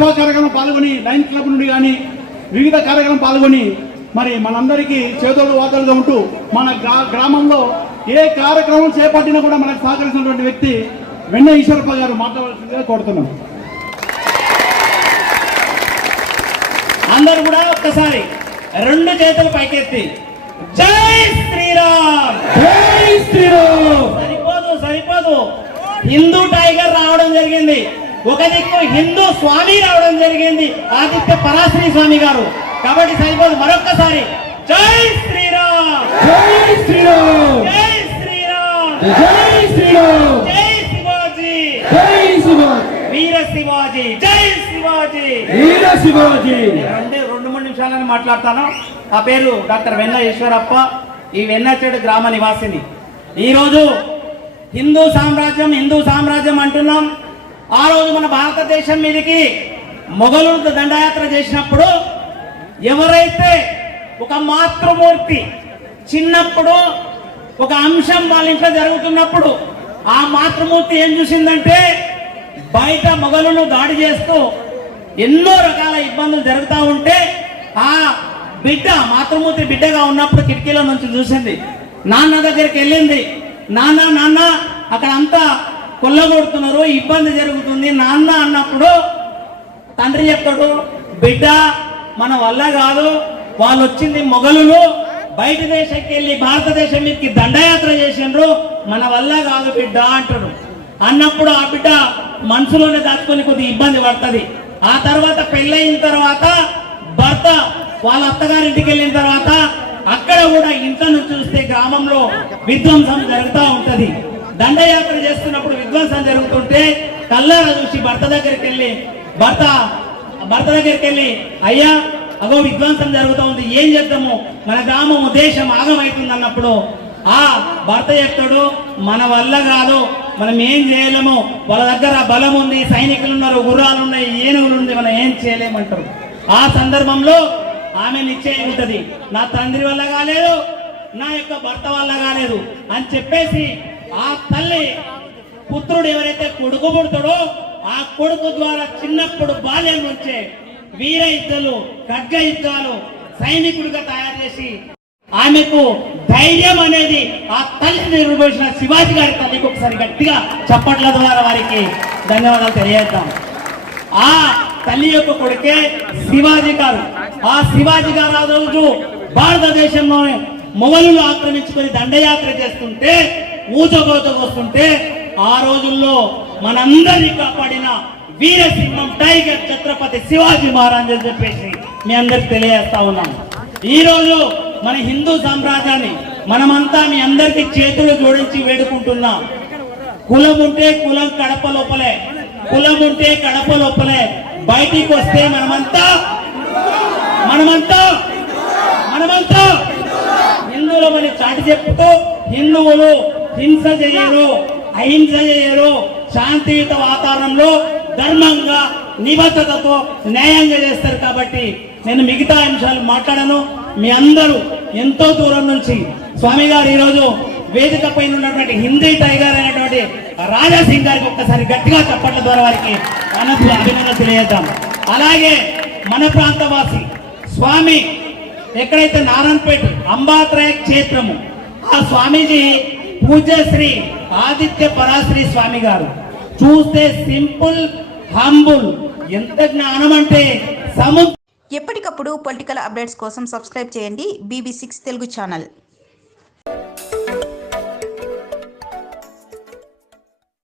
సేవా కార్యక్రమం పాల్గొని లయన్స్ క్లబ్ నుండి కానీ వివిధ కార్యక్రమం పాల్గొని మరి మనందరికీ చేదోడు వాదోడుగా ఉంటూ మన గ్రామంలో ఏ కార్యక్రమం చేపట్టినా కూడా మనకు సహకరిస్తున్నటువంటి వ్యక్తి వెన్న ఈశ్వరప్ప గారు మాట్లాడాల్సిందిగా కోరుతున్నాం. అందరూ కూడా ఒక్కసారి రెండు చేతులు పైకెత్తి జై శ్రీరామ్, జై శ్రీరామ్. సరిపోదు. హిందూ టైగర్ రావడం జరిగింది, ఒక దిక్కు హిందూ స్వామి రావడం జరిగింది, ఆదిత్య పరాశ్రీ స్వామి గారు. కాబట్టి సరిపోదు. మరొక్కసారి జై శ్రీరామ్, జై శ్రీరామ్, జై శ్రీరామ్, జై శ్రీరామ్, జై శివాజీ, జై శివాజీ, వీర శివాజీ, జై శివాజీ, వీర శివాజీ. 2-3 నిమిషాలని మాట్లాడతాను. ఆ పేరు డాక్టర్ వెన్న ఈశ్వరప్ప. ఈ వెన్నచేడు గ్రామ నివాసిని. ఈరోజు హిందూ సామ్రాజ్యం అంటున్నాం. ఆ రోజు మన భారతదేశం మీదకి మొఘలులు దండయాత్ర చేసినప్పుడు ఎవరైతే ఒక మాతృమూర్తి చిన్నప్పుడు ఒక అంశం వాళ్ళ ఇంట్లో జరుగుతున్నప్పుడు ఆ మాతృమూర్తి ఏం చూసిందంటే బయట మొఘలును దాడి చేస్తూ ఎన్నో రకాల ఇబ్బందులు జరుగుతూ ఉంటే ఆ బిడ్డ మాతృమూర్తి బిడ్డగా ఉన్నప్పుడు కిటికీలో నుంచి చూసింది. నాన్న దగ్గరికి వెళ్ళింది. నాన్న అక్కడ అంతా కొల్లగొడుతున్నారు, ఇబ్బంది జరుగుతుంది నాన్న అన్నప్పుడు తండ్రి చెప్తాడు, బిడ్డ మన వల్ల కాదు, వాళ్ళు వచ్చింది మొఘలులు బయట దేశానికి వెళ్ళి భారతదేశం మీదకి దండయాత్ర చేసిండ్రు, మన వల్ల కాదు బిడ్డ అంటారు. అన్నప్పుడు ఆ బిడ్డ మనసులోనే దాచుకొని కొద్దిగా ఇబ్బంది పడుతుంది. ఆ తర్వాత పెళ్ళయిన తర్వాత భర్త వాళ్ళ అత్తగారింటికి వెళ్ళిన తర్వాత అక్కడ కూడా ఇంట్లో నుంచి చూస్తే గ్రామంలో విధ్వంసం జరుగుతూ ఉంటది. దండయాత్ర చేస్తున్నప్పుడు విధ్వంసం జరుగుతుంటే కళ్ళారా చూసి భర్త దగ్గరికి వెళ్ళి అయ్యా అగో విధ్వంసం జరుగుతూ ఉంది, ఏం చేద్దాము, మన గ్రామము దేశం ఆగమవుతుంది అన్నప్పుడు ఆ భర్త చెప్తాడు, మన వల్ల కాదు, మనం ఏం చేయలేము, వాళ్ళ దగ్గర బలం ఉంది, సైనికులు ఉన్నారు, గుర్రాలు ఉన్నాయి, ఏనుగులు ఉంది, మనం ఏం చేయలేమంటారు. ఆ సందర్భంలో ఆమె నిశ్చయం ఉంటది, నా తండ్రి వల్ల కాలేదు, నా యొక్క భర్త వల్ల కాలేదు అని చెప్పేసి ఆ తల్లి పుత్రుడు ఎవరైతే కొడుకు పుడతాడో ఆ కొడుకు ద్వారా చిన్నప్పుడు బాల్యం నుంచే వీర యుద్ధాలు, ఖడ్గ యుద్ధాలు సైనికుడిగా తయారు చేసి ఆమెకు ధైర్యం అనేది ఆ తల్లి నిర్వహించిన శివాజీ గారి తల్లికి ఒకసారి గట్టిగా చప్పట్ల ద్వారా వారికి ధన్యవాదాలు తెలియజేద్దాం. ఆ తల్లి యొక్క కొడుకే శివాజీ గారు. ఆ శివాజీ గారు ఆ రోజు భారతదేశంలో మొఘలులు ఆక్రమించుకొని దండయాత్ర చేస్తుంటే ఊచకోతకొస్తుంటే ఆ రోజుల్లో మనందరినీ కాపాడిన వీరసింహం టైగర్ ఛత్రపతి శివాజీ మహారాజ్ అని చెప్పేసి మీ అందరికి తెలియజేస్తా ఉన్నాం. ఈ రోజు మన హిందూ సామ్రాజ్యాన్ని మనమంతా మీ అందరికి చేతులు జోడించి వేడుకుంటున్నాం. కులం ఉంటే కులం కడప లోపలే, కులం ఉంటే కడప లోపలే, బయటికి వస్తే మనమంతా హిందువులమని చాటి చెప్పుతూ హిందువులు హింస చేయరు, అహింస చేయరు, శాంతియుత వాతావరణంలో ధర్మంగా నిబద్ధతతో న్యాయంగా చేస్తారు. కాబట్టి నేను మిగతా అంశాలు మాట్లాడను. మీ అందరూ ఎంతో దూరం నుంచి స్వామి గారు ఈరోజు వేదిక పైన ఉన్నటువంటి హిందీ టైగర్ అయినటువంటి రాజాసింగ్ గారికి ఒక్కసారి గట్టిగా చప్పట్ల ద్వారా వారికి అభినందనలు తెలియజేద్దాం. అలాగే మన ప్రాంతవాసి స్వామి ఎక్కడైతే నారాయణపేట అంబాత్రయ క్షేత్రము ఆ స్వామీజీ పూజ్యశ్రీ ఆదిత్య పరాశ్రీ స్వామి గారు చూస్తే సింపుల్, హంబుల్, ఎంత జ్ఞానం అంటే సముద్రం. ఎప్పటికప్పుడు పొలిటికల్ అప్డేట్స్ కోసం సబ్స్క్రైబ్ చేయండి BB6 తెలుగు ఛానల్.